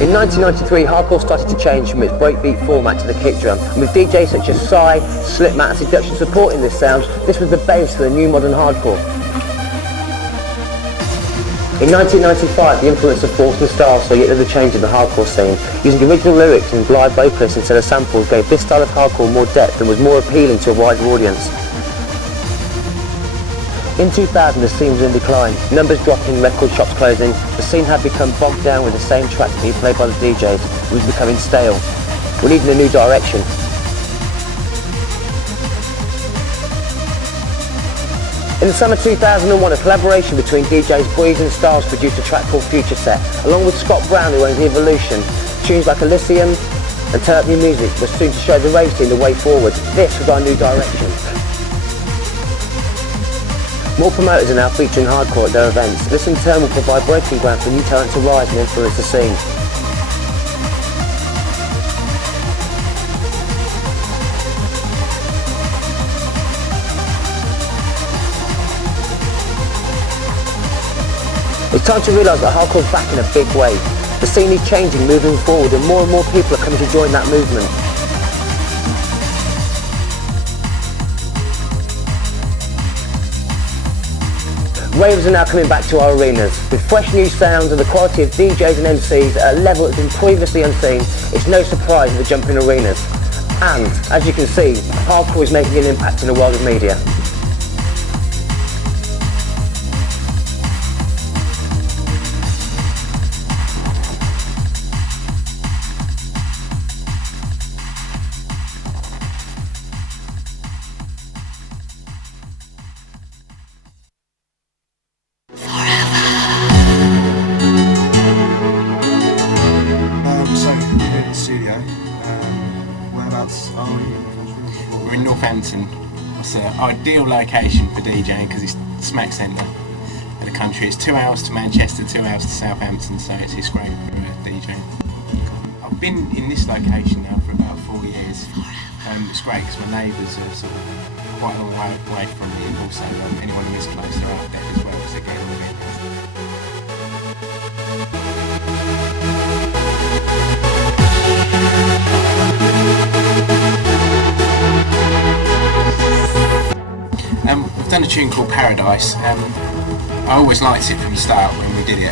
In 1993, hardcore started to change from its breakbeat format to the kick drum, and with DJs such as Psy, Slipmatt and Seduction supporting this sound, this was the base for the new modern hardcore. In 1995, the influence of Force and Style saw yet another change in the hardcore scene. Using original lyrics and live vocalists instead of samples gave this style of hardcore more depth and was more appealing to a wider audience. In 2000, the scene was in decline, numbers dropping, record shops closing. The scene had become bogged down with the same tracks being played by the DJs. It was becoming stale. We needed a new direction. In the summer 2001, a collaboration between DJs Breeze and Styles produced a track called Future Set, along with Scott Brown, who owns Evolution. Tunes like Elysium and Turn Up Your Music were soon to show the rave scene the way forward. This was our new direction. More promoters are now featuring hardcore at their events. This in turn will provide breaking ground for new talent to rise and influence the scene. It's time to realise that hardcore's back in a big way. The scene is changing, moving forward, and more people are coming to join that movement. Ravers are now coming back to our arenas. With fresh new sounds and the quality of DJs and MCs at a level that's been previously unseen, it's no surprise that they're jumping arenas. And, as you can see, hardcore is making an impact in the world of media. We're in Northampton. It's an ideal location for DJing because it's smack centre of the country. It's 2 hours to Manchester, 2 hours to Southampton, so it's great for DJing. I've been in this location now for about 4 years. It's great because my neighbours are sort of quite a long way away from me, and also anyone who lives close, they're out there as well, so again, all good. We've done a tune called Paradise. I always liked it from the start when we did it.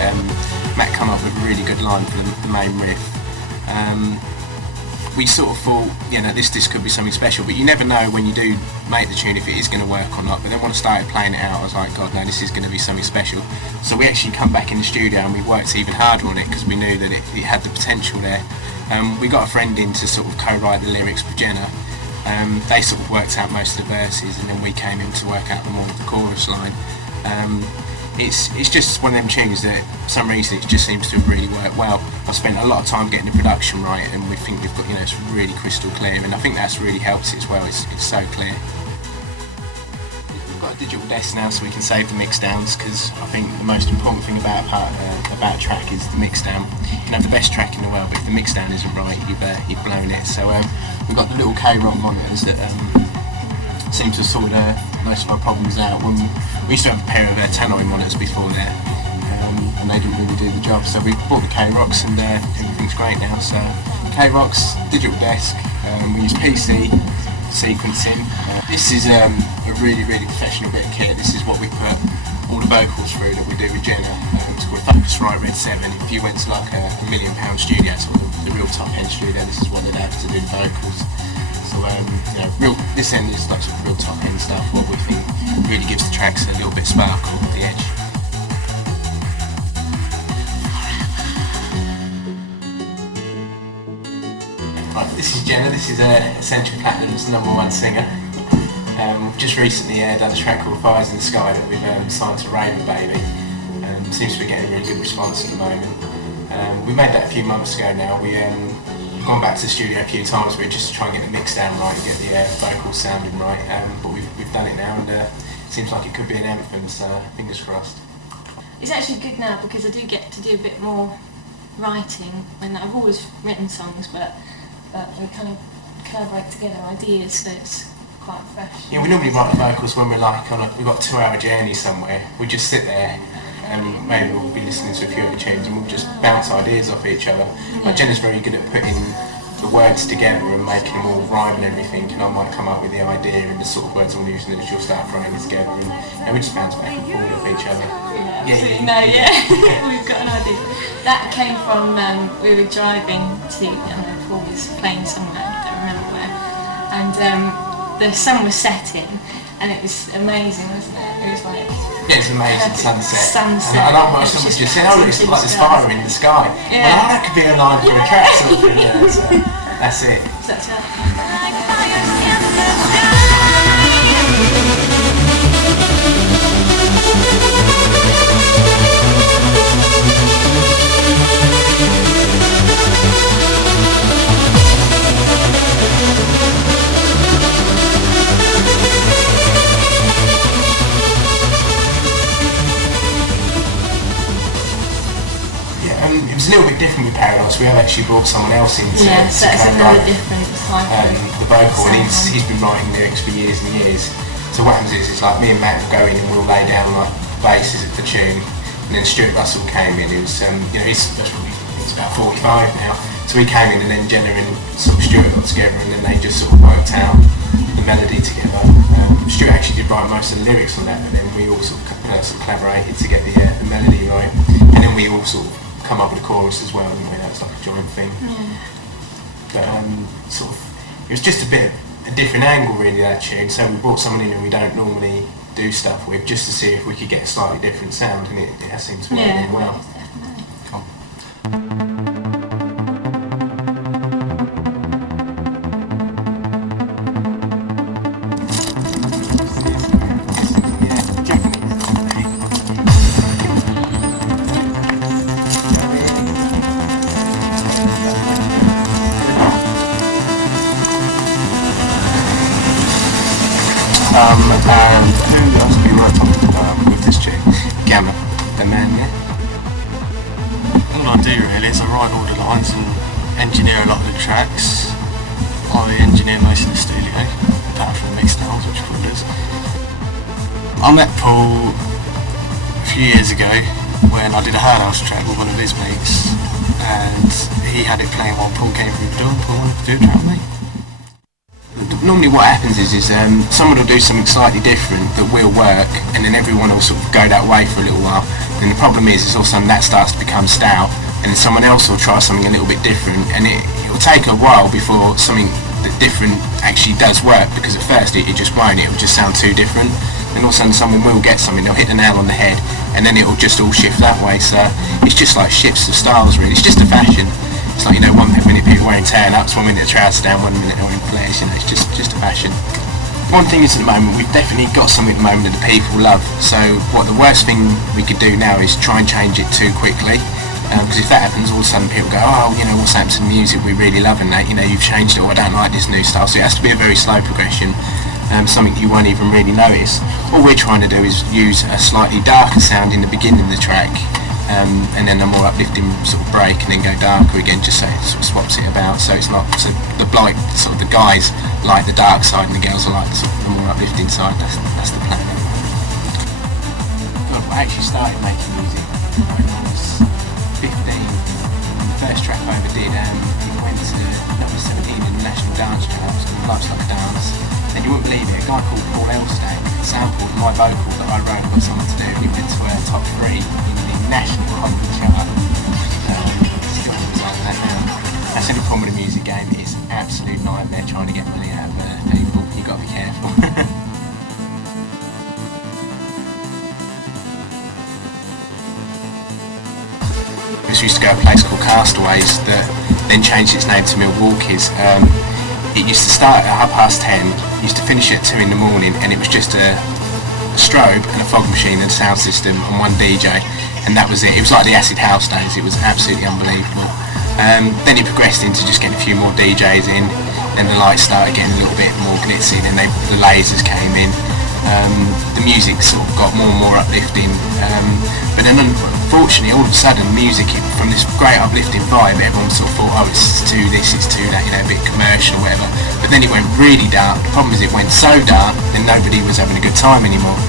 Matt came up with a really good line for the main riff. We sort of thought, this could be something special, but you never know when you do make the tune if it is going to work or not. But then when I started playing it out, I was like, God, no, this is going to be something special. So we actually come back in the studio and we worked even harder on it because we knew that it had the potential there. We got a friend in to sort of co-write the lyrics with Jenna. They sort of worked out most of the verses, and then we came in to work out more of the chorus line. It's just one of them tunes that for some reason it just seems to have really worked well. I've spent a lot of time getting the production right, and we think we've got it's really crystal clear, and I think that's really helps it as well. It's so clear. We've got a digital desk now, so we can save the mix downs, because I think the most important thing about a track is the mix down. You can have the best track in the world, but if the mix down isn't right, you've blown it. So we've got the little K-Rock monitors that seem to sort most of our problems out. When we used to have a pair of tannoy monitors before there, and they didn't really do the job, so we bought the K-Rocks, and everything's great now. So K-Rocks, digital desk, we use PC sequencing. This is a really professional bit of kit. This is what we put all the vocals through that we do with Jenna. It's called Focusrite Red 7. If you went to like a £1 million studio, sort of the real top end studio, this is what they'd have to do the vocals. So this end is like sort of real top end stuff, what we think really gives the tracks a little bit sparkle at the edge. Right, this is Jenna, this is Essential Platinum's #1 singer. We've just recently done a track called Fires in the Sky that we've signed to Raven Baby. Seems to be getting a really good response at the moment. We made that a few months ago now. We've gone back to the studio a few times just to try and get the mix down right and get the vocals sounding right, but we've done it now, and it seems like it could be an anthem, so fingers crossed. It's actually good now because I do get to do a bit more writing, and I've always written songs, but we kind of collaborate together ideas, so it's quite fresh. Yeah, we normally write the vocals when we're like we've got a 2-hour journey somewhere. We just sit there and maybe we'll be listening to a few of the tunes and we'll just bounce ideas off each other. Like Jenna's very good at putting the words together and making them all rhyme and everything, and I might come up with the idea and the sort of words I'm using, and she'll start throwing it together, and we just bounce back and forth off each other. We've got an idea. That came from, we were driving to, Paul was playing somewhere, I don't remember where, and the sun was setting, and it was amazing, wasn't it? It was like... Yeah, it's amazing sunset. Sunset. And I love what someone just said, oh, it's like there's fire in the sky. Yeah. Well, that could be a line for a track sort of thing, yeah, so that's it. So that's right. It was a little bit different with Paradise. We have actually brought someone else in to so that's another different type of the vocal, and he's been writing lyrics for years and years. So what happens is like me and Matt will go in and we'll lay down like bases of the tune, and then Stuart Russell came in. He was he's about 45 now, so he came in, and then Jenna and sort of Stuart got together, and then they just sort of worked out the melody together. Stuart actually did write most of the lyrics on that, and then we all sort of collaborated to get the melody right, and then we all sort of come up with a chorus as well, didn't we? That's like a joint thing. But it was just a bit of a different angle really, that tune. So we brought someone in who we don't normally do stuff with, just to see if we could get a slightly different sound, and it has seemed to work really well. And who else have you worked on with this tune? Gamma, the man, yeah? All I do really is I write all the lines and engineer a lot of the tracks. I engineer most of the studio, apart from the mix styles, which Paul does. I met Paul a few years ago when I did a hard house track with one of his mates, and he had it playing while Paul came through the door, and Paul wanted to do a track with me. Normally what happens is someone will do something slightly different that will work, and then everyone will sort of go that way for a little while. Then the problem is all of a sudden that starts to become stale, and then someone else will try something a little bit different, and it'll take a while before something that different actually does work, because at first it just won't, it'll just sound too different. And all of a sudden someone will get something, they'll hit the nail on the head, and then it'll just all shift that way. So it's just like shifts of styles really, it's just a fashion. It's like, one minute people wearing turn-ups, one minute the trousers down, one minute they're wearing flares, it's just a fashion. One thing is at the moment, we've definitely got something at the moment that the people love, so the worst thing we could do now is try and change it too quickly, because if that happens, all of a sudden people go, oh, what's happened to the music, we really love that, you've changed it, or I don't like this new style. So it has to be a very slow progression, something you won't even really notice. All we're trying to do is use a slightly darker sound in the beginning of the track, and then a more uplifting sort of break, and then go darker again, just so it sort of swaps it about. So it's not the guys like the dark side, and the girls are like the more uplifting side. That's the plan. God, I actually started making music when I was 15. The first track I ever did, it went to number 17 in the national dance charts, called Life's Like a Dance. And you wouldn't believe it, a guy called Paul Elstack sampled my vocal that I wrote and got someone to do, and it went to top 3 in the national comedy chart. Still like that now. That's the problem with the music game, it's an absolute nightmare trying to get money out of people. You've got to be careful. We used to go to a place called Castaways that then changed its name to Milwaukee's. It used to start at 10:30, used to finish at 2 in the morning, and it was just a strobe and a fog machine and a sound system and one DJ, and that was it. It was like the acid house days, it was absolutely unbelievable. Then it progressed into just getting a few more DJs in, and the lights started getting a little bit more glitzy, and then the lasers came in. The music sort of got more and more uplifting, but then unfortunately, all of a sudden, music from this great uplifting vibe, everyone sort of thought, oh, it's too this, it's too that, you know, a bit commercial, whatever. But then it went really dark. The problem is it went so dark, then nobody was having a good time anymore.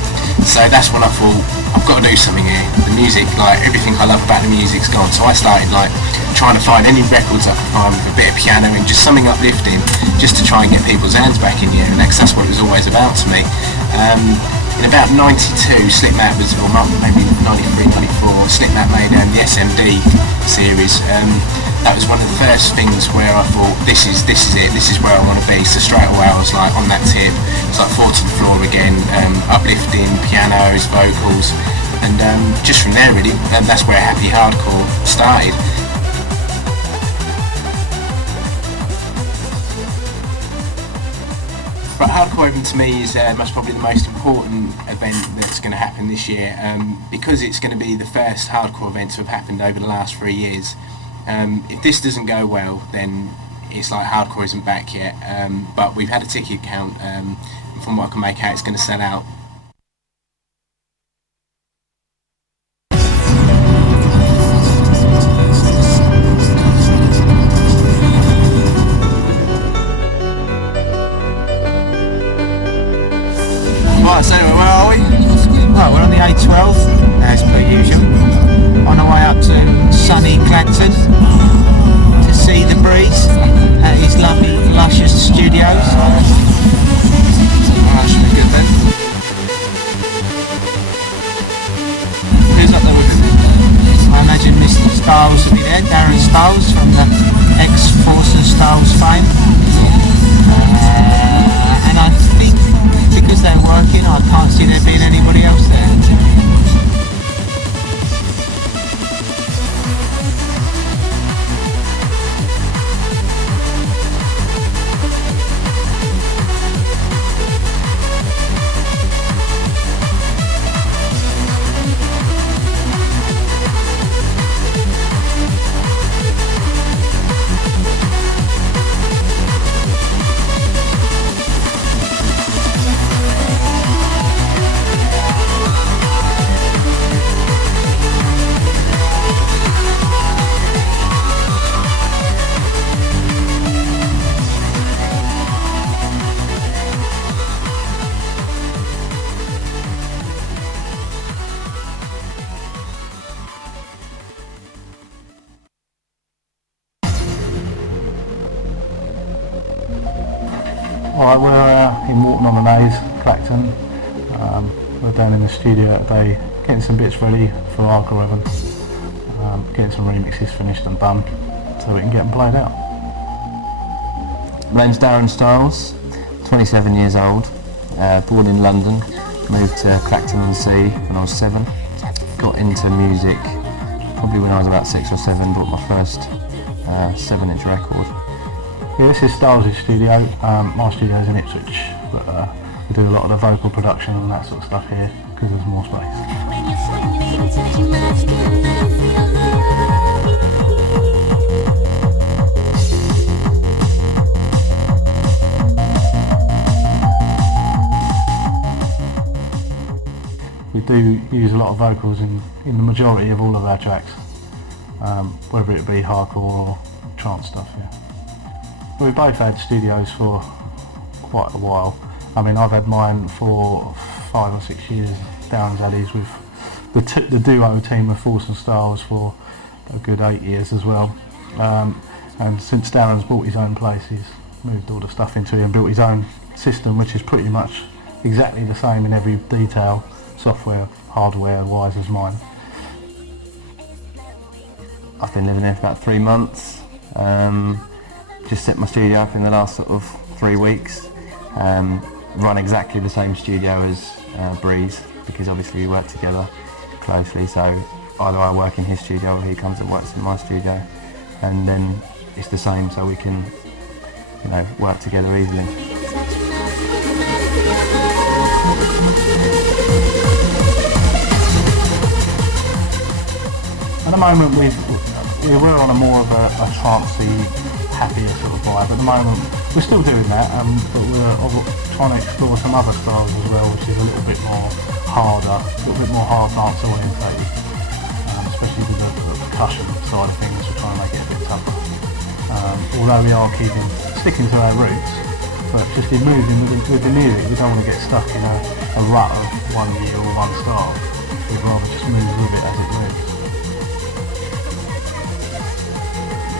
So that's when I thought, I've got to do something here. The music, like everything I love about the music's gone. So I started like trying to find any records I could find with a bit of piano and just something uplifting, just to try and get people's hands back in the air. And that's what it was always about to me. In about 92, Slipmatt was, or maybe 93, 94, Slipmatt made the SMD series. That was one of the first things where I thought, this is it, this is where I want to be. So straight away I was like on that tip. It's like four to the floor again, uplifting, pianos, vocals, and just from there really, that's where Happy Hardcore started. But Hardcore Open to me is most probably the most important event that's going to happen this year, because it's going to be the first hardcore event to have happened over the last 3 years. If this doesn't go well, then it's like hardcore isn't back yet, but we've had a ticket count, and from what I can make out, it's going to sell out. Right, so where are we? Right, we're on the A12, as per usual, on our way up to sunny Clacton to see the Breeze at his lovely, luscious studios. That should be good then. Who's up there with him? I imagine Mr. Styles will be there, Darren Styles from the ex-Forces Styles fame. And I think because they're working, I can't see there being anybody else there. Alright, we're in Walton-on-the-Naze, Clacton. We're down in the studio today, getting some bits ready for Hardcore Oven, getting some remixes finished and done, so we can get them played out. My name's Darren Styles, 27 years old, born in London, moved to Clacton-on-Sea when I was 7. Got into music probably when I was about 6 or 7, bought my first 7-inch record. Yeah, this is Styles' studio. My studio's in Ipswich, but we do a lot of the vocal production and that sort of stuff here because there's more space. We do use a lot of vocals in the majority of all of our tracks, whether it be hardcore or trance stuff. Yeah. We've both had studios for quite a while. I mean, I've had mine for 5 or 6 years. Darren's had his with the duo team of Force and Styles for a good 8 years as well. And since Darren's bought his own place, he's moved all the stuff into it and built his own system, which is pretty much exactly the same in every detail, software, hardware wise as mine. I've been living here for about 3 months. Just set my studio up in the last sort of 3 weeks. Run exactly the same studio as Breeze, because obviously we work together closely, so either I work in his studio or he comes and works in my studio, and then it's the same, so we can, you know, work together easily. At the moment we're on a more of a trancey, happier sort of vibe. At the moment we're still doing that, but we're trying to explore some other styles as well, which is a little bit more harder, a little bit more hard dance orientated, percussion side of things, we're trying to make it a bit tougher. Although we are sticking to our roots, but just in moving with the music, we don't want to get stuck in a rut of one year or one style. We'd rather just move with it as it moves.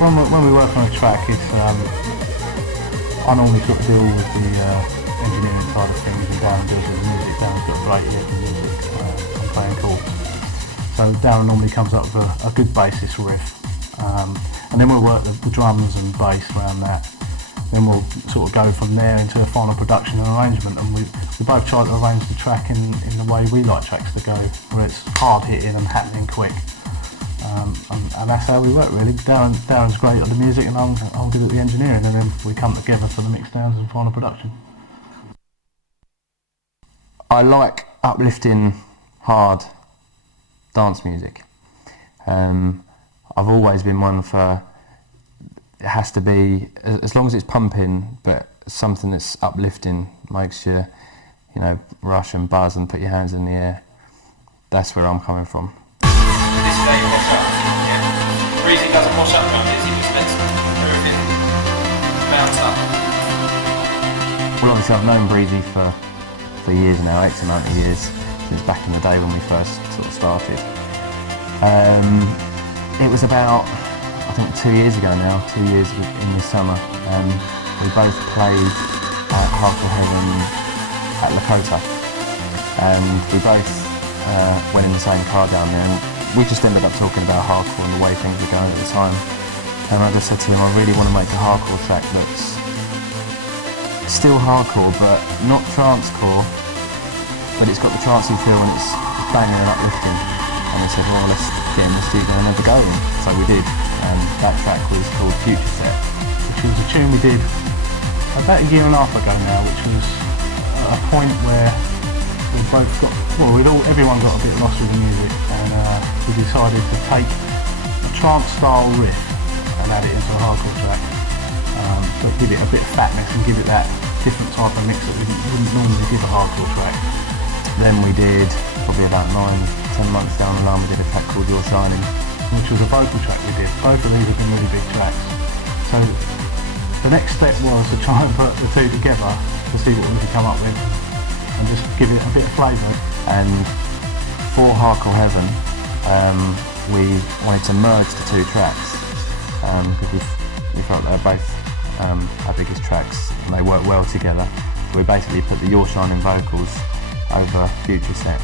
When we work on a track, I normally sort of deal with the engineering side of things, and Darren deals with the music. Darren's got a great ear for music and playing chords. So Darren normally comes up with a good basis riff, and then we'll work the drums and bass around that. Then we'll sort of go from there into the final production and arrangement, and we both try to arrange the track in the way we like tracks to go, where it's hard hitting and happening quick. And that's how we work really. Darren's great at the music and I'm good at the engineering, and then we come together for the mixdowns and final production. I like uplifting, hard dance music. I've always been one for, it has to be, as long as it's pumping, but something that's uplifting, makes you, rush and buzz and put your hands in the air. That's where I'm coming from. This day you wash up, yeah? Breezy doesn't wash up around this, he just lets everything bounce up. Well, obviously I've known Breezy for years now, X amount of years, since back in the day when we first sort of started. It was about, I think 2 years ago now, 2 years in the summer, we both played at Hardcore Heaven at Lakota, and we both went in the same car down there, and we just ended up talking about hardcore and the way things were going at the time. And I just said to him, I really want to make a hardcore track that's still hardcore, but not trancecore, but it's got the trancey feel and it's banging and uplifting. And I said, well, let's get in the studio and have a go. So we did, and that track was called Future Set, which was a tune we did about a year and a half ago now, which was a point where we both got, everyone got a bit lost with the music, and we decided to take a trance style riff and add it into a hardcore track, but give it a bit of fatness and give it that different type of mix that we wouldn't normally give a hardcore track. Then we did, probably about 9-10 months down the line, we did a track called You're Shining, which was a vocal track we did. Both of these have been really big tracks. So the next step was to try and put the two together to see what we could come up with and just give it a bit of flavour. And for Hardcore Heaven, we wanted to merge the two tracks because we felt they were both our biggest tracks and they work well together. So we basically put the You're Shining vocals over Future Set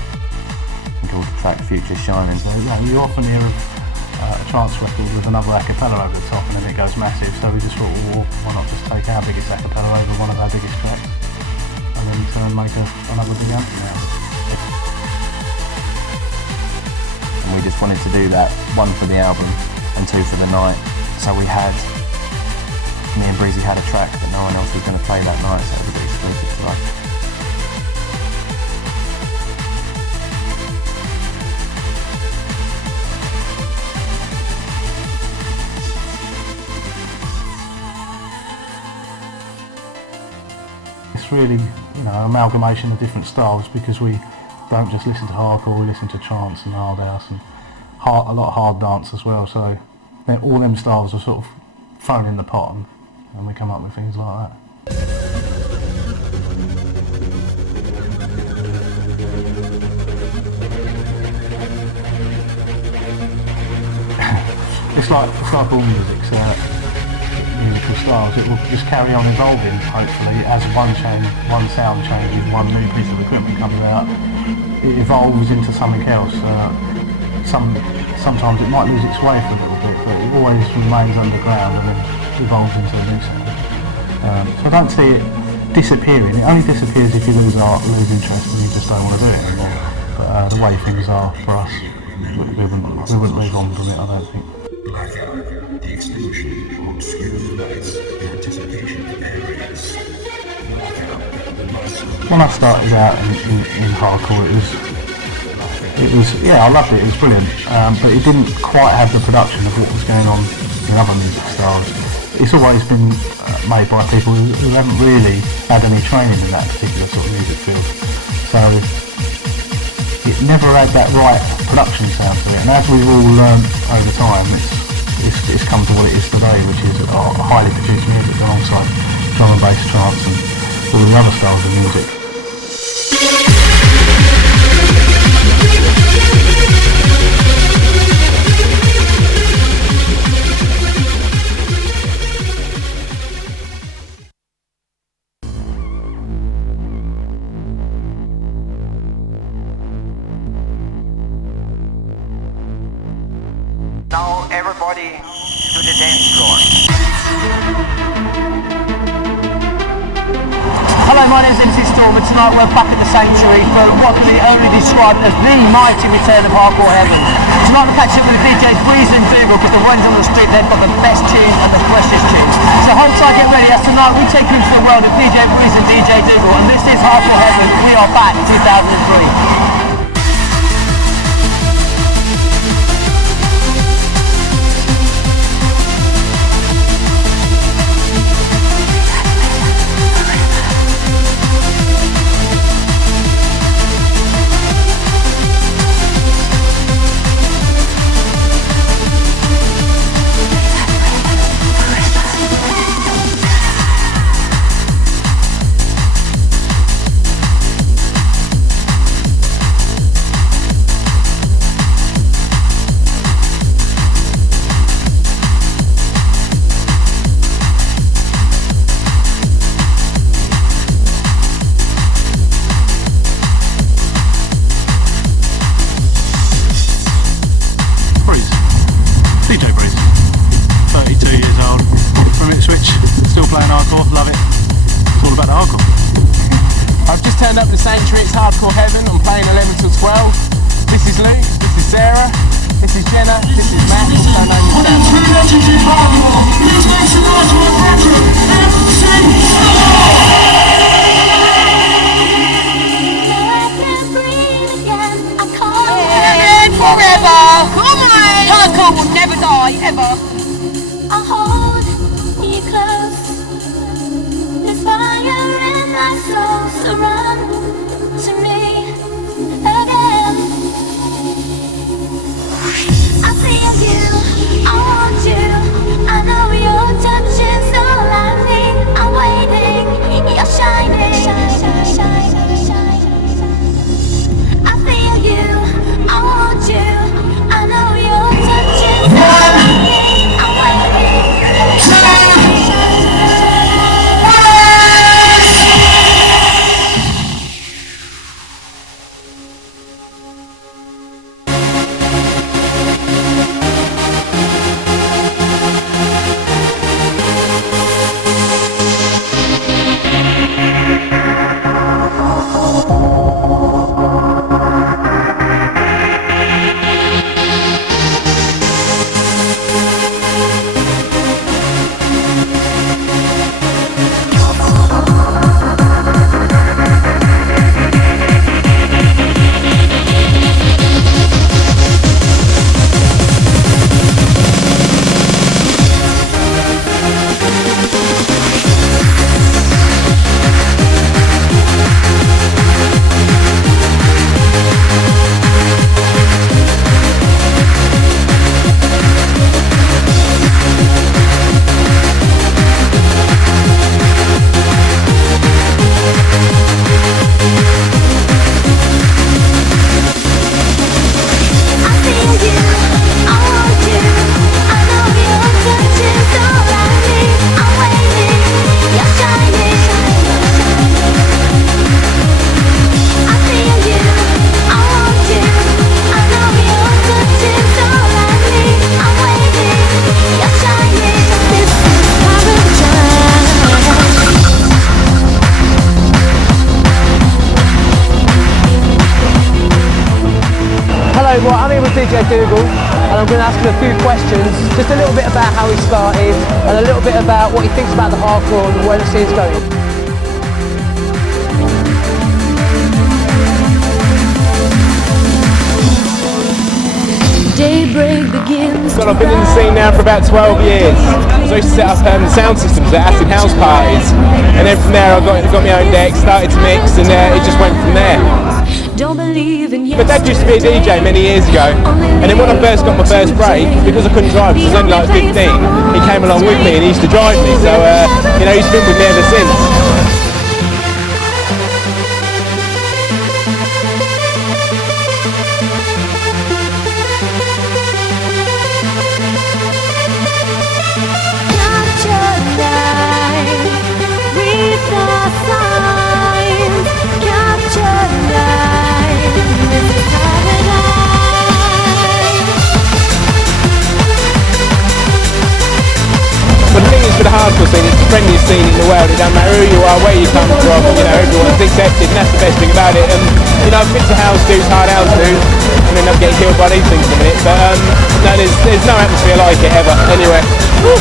and called the track Future Shining. So you often hear a trance record with another a cappella over the top and then it goes massive, so we just thought, well, why not just take our biggest a cappella over one of our biggest tracks and then try and make another big anthem out of it. And we just wanted to do that, one for the album and two for the night. So me and Breezy had a track that no one else was going to play that night, so it was a bit exclusive to us. It's really, an amalgamation of different styles, because we don't just listen to hardcore, we listen to trance and hard house and a lot of hard dance as well, so all them styles are sort of thrown in the pot and we come up with things like that. It's like all musical styles, it will just carry on evolving, hopefully, as one sound changes, one new piece of equipment comes out, it evolves into something else. Sometimes it might lose its way for a little bit, but it always remains underground and then evolves into a new sound. So I don't see it disappearing. It only disappears if you lose interest and you just don't want to do it anymore. But the way things are for us, we wouldn't move on from it, I don't think. Blackout, the explosion of obscure lights, anticipation areas. When I started out in hardcore, it was I loved it. It was brilliant, but it didn't quite have the production of what was going on in other music styles. It's always been made by people who haven't really had any training in that particular sort of music field. So it never had that right production sound to it, and as we've all learned over time, it's come to what it is today, which is highly produced music alongside drum and bass, trance and all the other styles of music. Now everybody to the dance floor. Hello, my name's MC Storm and tonight we're back at the Sanctuary for what can be only described as the mighty return of hardcore heaven. Tonight we're catching up with the DJs Breeze and Dougal because the ones on the street, they've got the best tunes and the freshest tunes. So home side, get ready, as tonight we take you into the world of DJ Breeze and DJ Dougal, and this is Hardcore Heaven. We are back 2003. Up the Sanctuary, it's Hardcore Heaven. I'm playing 11 till 12. This is Luke, this is Sarah, this is Jenna, this is Matt, also known as Sam. Forever! Come on! Hardcore will never die, ever! I'll hold you close. There's fire in my soul, so run to me again. I feel you, I want you. I know your touch is all I need. I'm waiting, you're shining. I feel you, I want you. I know your touch is all I need. I'm waiting, you're shining. Well, I'm here with DJ Dougal and I'm going to ask him a few questions, just a little bit about how he started and a little bit about what he thinks about the hardcore and where the scene's going. Daybreak begins. Well, I've been in the scene now for about 12 years. So I used to set up sound systems at acid house parties, and then from there I got my own deck, started to mix, and it just went from there. Don't believe in my dad used to be a DJ many years ago, and then when I first got my first break, because I couldn't drive, because I was only like 15, he came along with me and he used to drive me, so you know, he's been with me ever since. For the hardcore scene, it's the friendliest scene in the world. It don't matter who you are, where you come from, you know, everyone's accepted, and that's the best thing about it. And you know, bits of house dudes, hard house dudes, and then they'll get killed by these things in a minute. But no, there's no atmosphere like it ever, anywhere. Woo.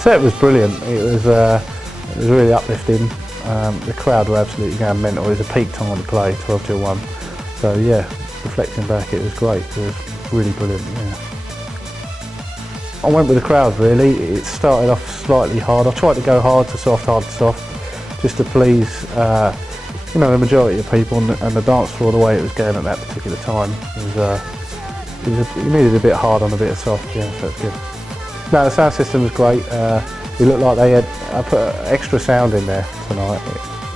Set was brilliant. It was really uplifting. The crowd were absolutely going mental. It was a peak time to play, 12 till 1. So yeah, reflecting back, it was great. It was really brilliant. Yeah. I went with the crowd really. It started off slightly hard. I tried to go hard to soft, just to please you know, the majority of people, and the dance floor the way it was going at that particular time it needed a bit hard on a bit of soft. Yeah, so it's good. No, the sound system was great. It looked like I put extra sound in there tonight.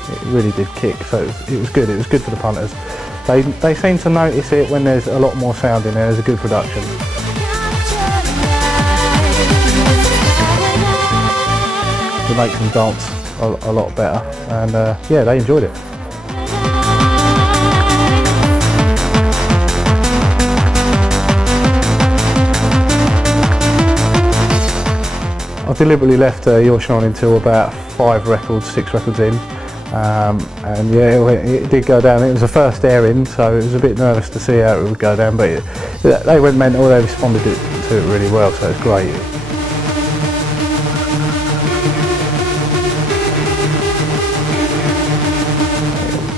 It really did kick, so it was good. It was good for the punters. They seem to notice it when there's a lot more sound in there. There's a good production. It makes them dance a lot better, and yeah, they enjoyed it. I deliberately left Your Shine until about 6 records in, and yeah, it did go down. It was the first airing, so it was a bit nervous to see how it would go down, but they went mental. They responded to it really well, so it's great.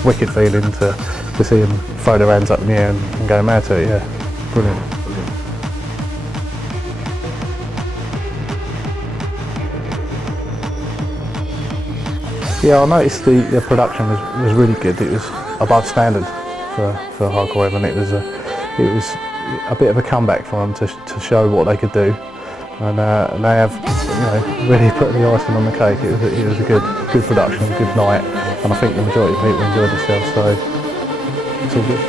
Wicked feeling to see them throw their hands up in the air and go mad to it. Yeah, brilliant. Yeah, I noticed the production was really good. It was above standard for hardcore heaven. It was a bit of a comeback for them to show what they could do, and they have, you know, really put the icing on the cake. It was a good production, good night, and I think the majority of people enjoyed themselves. So it's all good.